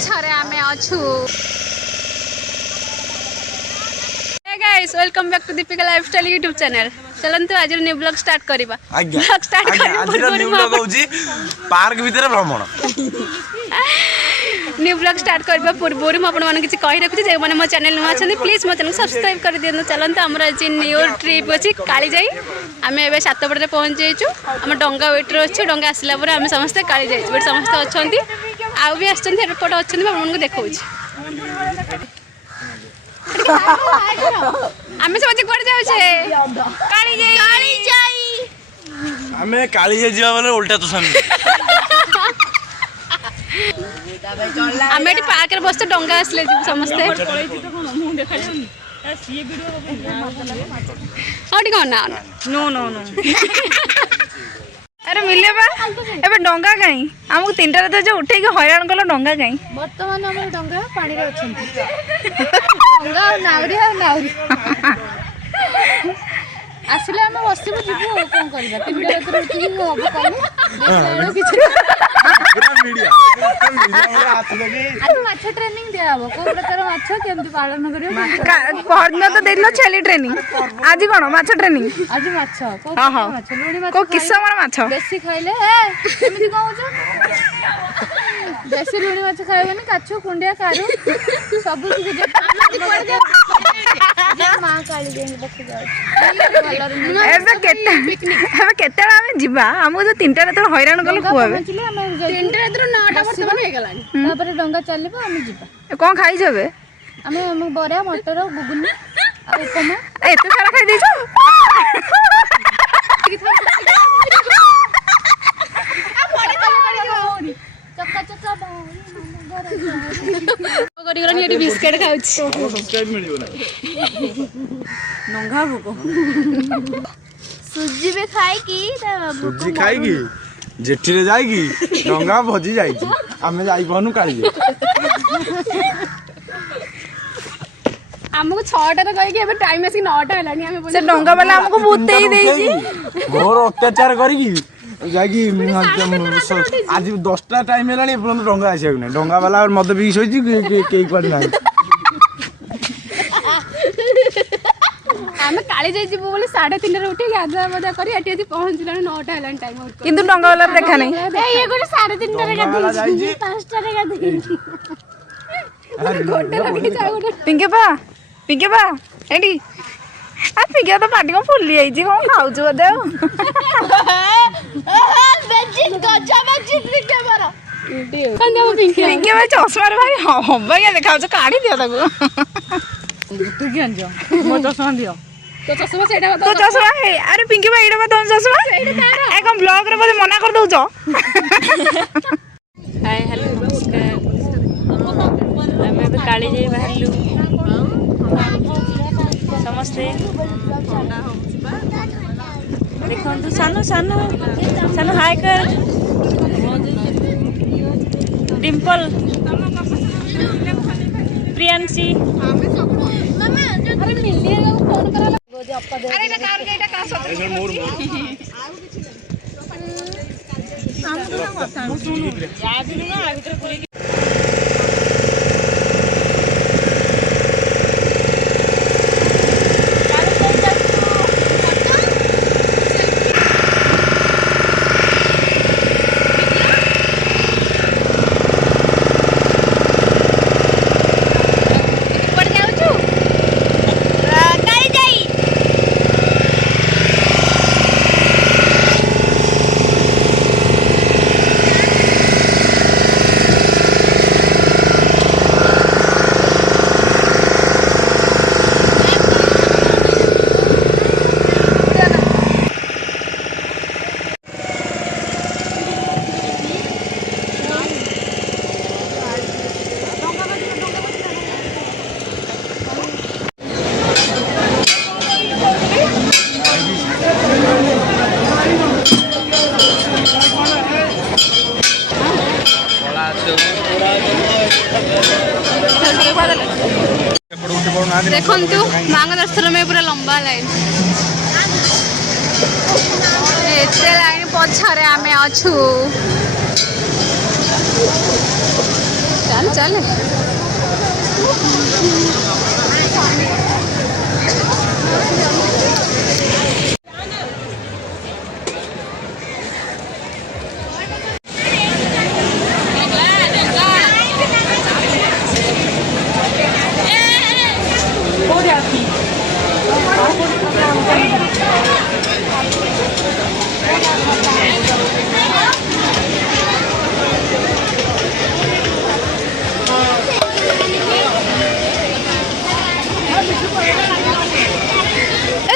पछरे आमे अछु। Hey guys welcome back to Deepika lifestyle YouTube channel. चलंतु आज न्यू ब्लॉग स्टार्ट करबा। ब्लॉग स्टार्ट करबा आज न्यू ब्लॉग होजी पार्क भीतर भ्रमण। न्यू ब्लॉग स्टार्ट करबा पूर्व मु आपण माने किछि कहि रखुछि जे माने मो चैनल नुआ छथि प्लीज मो चैनल सब्सक्राइब कर दियनु। चलंतु हमर आज न्यू ट्रिप अछि काली जाई। आमे एबे सातपड़े पहुंच जाइछु। हम डंगा वेटर अछि डंगा आसिला पर आमे समस्त काली जाइछु। बट समस्त अछंती आ भी आछंती एपट अछंती आपण को देखौछि। आमे समझ कोड जाउ छे काली जाई आमे काली जाई जीवा वाला उल्टा तो सामने आमे एटी पार्क रे बसते डंगा आसले समस्ते हटी कोन ना नो नो नो अरे मिले बा एबे डंगा काई हमको तीनटा रे जो उठे के हैरान कलो डंगा काई वर्तमान हमर डंगा पानी रे अछंती डंगा नावरी आसिले हम बसिबो जिबो कोन करबा तीनटा रे उठी हो पानी किछ पूरा मीडिया वाला हाथ लगे आज माछ ट्रेनिंग दिया हो को प्रकार माछ केमति पालन करियो पहरन तो देलो छेली ट्रेनिंग आज कोन माछ ट्रेनिंग आज माछ को हां माछ लोणी माछ को किस्म माछ बेसी खाइले केमति कहउछ बेसी लोणी माछ खाइबनी काछु कुंडिया कारू सब मां काली देंगे देखि जाउ एबे केते आमे जिबा हमको जो तीनटा रे तो हैरान कलो कुआबे तीनटा रे 9टा वर्तमान हे गलानी तापर डंगा चलिबो हम जिबा कोन खाइ जबे हम बरा मटर गुगुनी आ उपमा एते सारा खाइ देछो चक्का चक्का करिगरनी एटी बिस्किट खाउछ सब्सक्राइब मिलियो ना नंगा भुको सुजी भी खाएगी सुजी खाएगी जेठी रे जाएगी डंगा भजी जाईची आमे जाई बनु काली हमको 6टा रे कहि के एबे टाइम आसी 9टा हलानी हमें से डंगा वाला हमको भूते ही देइची घोर अत्याचार करिकी जाकी आज 10टा टाइम हेलानी अपन डंगा आसी नै डंगा वाला मद भी सोइची केई कर नै हमें काली जाई जीवो बोले 3:30 रे उठी गाधा मजा करी एटी एटी पहुंचला 9टा हलानी टाइम आउट किंतु डंगा वाला देखा नहीं ये गोटे 3:30 रे गाधी 5टा रे गाधी गोटे लगी जा गोटे पिंके बा एडी आ पिंके तो पाटी को फुली आई जी कोन खाउ छु बदे बेजिन गजा बेजिन पिंके मारा कंदा पिंके बा चश्मा रे भाई हो भैया देखाउ छ काढी दियो ताको तू के आंजो मो चश्मा दियो तो चश्मा सेटा तो चश्मा हे अरे पिंके बा एडा बा तो चश्मा एक ब्लॉग रे बोले मना कर दउ छ हाय हेलो नमस्कार आमे भी काली जाई बाहरलु समस्ते देखंतु सानु सानु सानु हाय कर डिंपल प्रियांशी अरे मिलिए फोन करा अरे एटा कार के एटा का सब मोर देखंतु मांग दर्शन में पूरा लंबा लाइन एते लाइन पछरे आमे अछु चल ଚାଲେ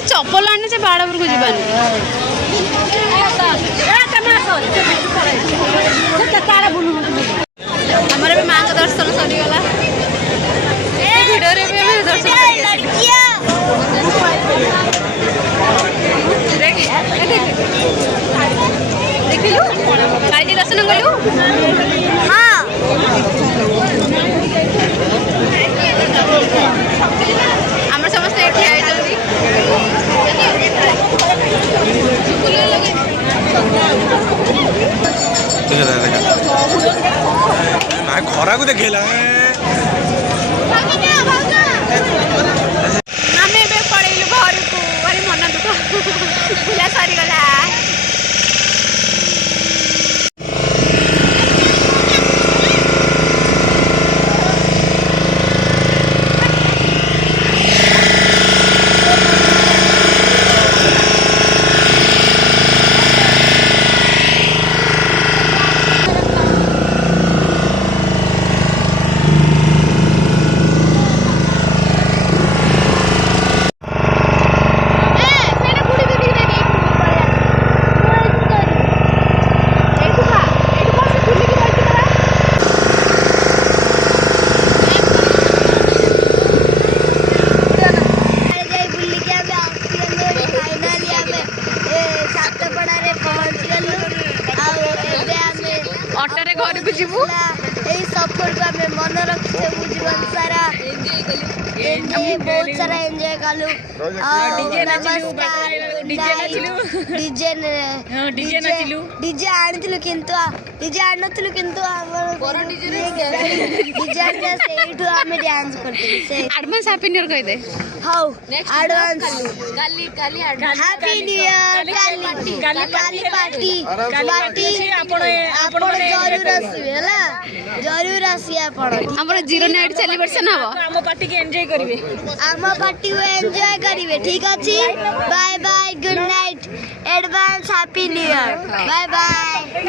ଚପଲ ଆଣିନି ସେ ବାଡ଼ ଉପରକୁ ଯିବାନି ଆମର ଏବେ ମାଙ୍କ ଦର୍ଶନ ସରିଗଲା ଭିଡରେ ବି ଆମେ ଦର୍ଶନ ଦେଖିଲୁ କାଳିଜୀ ଦର୍ଶନ କଲୁ ଆମର ସମସ୍ତେ ଏଠି ଆଇଛନ୍ତି ଖରାକୁ ଦେଖେଇଲା ଆମେ ଏବେ ପଳେଇଲୁ ଘରକୁ ଭାରି ମନ ଦୁଃଖ ପୂଜା ସରିଗଲା ଅଟୋରେ ଘରକୁ ଯିବୁ এই সফরକୁ ଆମେ ମନେ ରଖିଥିବୁ ଜୀବନ ସାରା ବହୁତ ସାରା ଏନ୍ଜୟ କଲୁ ଡିଜେ ଆଣିଥିଲୁ କିନ୍ତୁ ଆମର ସେଇଠୁ ଆମେ ଡ୍ୟାନ୍ସ କରିଥିଲୁ ଆଡଭାନ୍ସ ହାପି ନ୍ୟୁ ଇୟର କହିଦେ ହଉ ଆଡଭାନ୍ସ ହାପି ନ୍ୟୁ ଇୟର କାଲି ପାର୍ଟି ଆପଣ ଜରୁର ଆସିବେ ହେଲା ଜରୁର ଆସିବେ ଆପଣ ଆମର 0 ନାଇଟ୍ ସେଲିବ୍ରେସନ ହବ ଆମ ପାର୍ଟିକି ଏନ୍ଜୟ କରିବେ ଆମ ପାର୍ଟିକୁ ଏନ୍ଜୟ କରିବେ ଠିକ ଅଛି bye bye good night advance happy new year bye bye